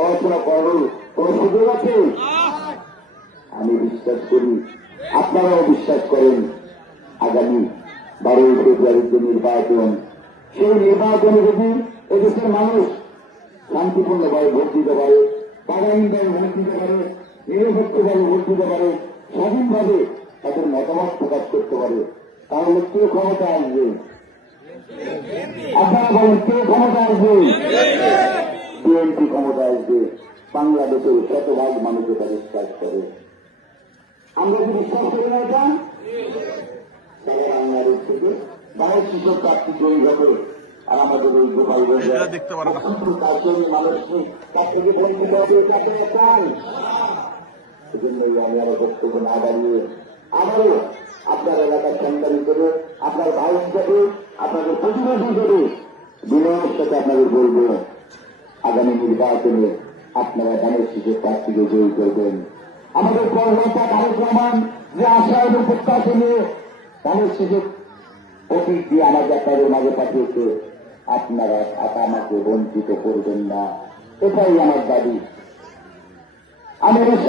পড়াশোনা করার কোন সুযোগ আছে? আমি বিশ্বাস করি, আপনারাও বিশ্বাস করেন, আগামী 12ই ফেব্রুয়ারির যে নির্বাচন, সেই নির্বাচনে যদি এদেশের মানুষ শান্তিপূর্ণভাবে ভোট দিতে পারে, বাধাহীনভাবে ভোট দিতে পারে, নিরপেক্ষভাবে ভোট দিতে পারে, স্বাধীনভাবে তাদের মতামত প্রকাশ করতে পারে, তাহলে কে ক্ষমতা আসবে? আপনারা বলেন, কে ক্ষমতা আসবে? বিএনপি ক্ষমতা আসবে। বাংলাদেশের শতভাগ মানুষ এটা বিশ্বাস করে। আমরা কি বিশ্বাস করি না এটা? তাহলে বাংলাদেশ থেকে 22 শিক্ষক প্রার্থী তৈরি হবে, আর আমাদের ওই গোপালগঞ্জ মানুষ তার থেকে বঞ্চিত হবে, তাকে চান। এজন্যই আমি আরো বক্তব্য না দাঁড়িয়ে আবারও আপনার এলাকার সন্তান হিসেবে, আপনার ভাই হিসেবে, আপনাদের প্রতিনিধি হিসেবে বিনয়ের সাথে আপনাদের বলবো, আগামী নির্বাচনে আপনারা ধানের শীষের প্রার্থীকে জয়ী করবেন। আমাদের কর্মকর্তা তারেক রহমান যে আশা এবং প্রত্যাশা নিয়ে ধানের শীষের অতীত দিয়ে আমাকে আপনাদের মাঝে পাঠিয়েছে, আপনারা আমাকে বঞ্চিত করবেন না, এটাই আমার দাবি।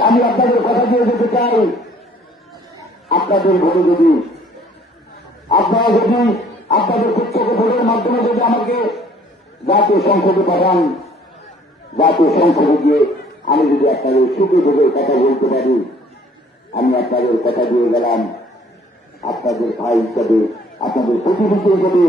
আমি আপনাদের কথা দিয়ে যেতে চাই, আপনাদের ভোটে যদি আপনারা যদি আপনাদের প্রত্যক্ষ ভোটের মাধ্যমে যদি আমাকে জাতীয় সংসদে পাঠান, জাতীয় সংসদে গিয়ে আমি যদি আপনাদের সুখে দুঃখের কথা বলতে পারি, আমি আপনাদের কথা দিয়ে গেলাম, আপনাদের ভাই হিসাবে, আপনাদের প্রতিনিধি হিসেবে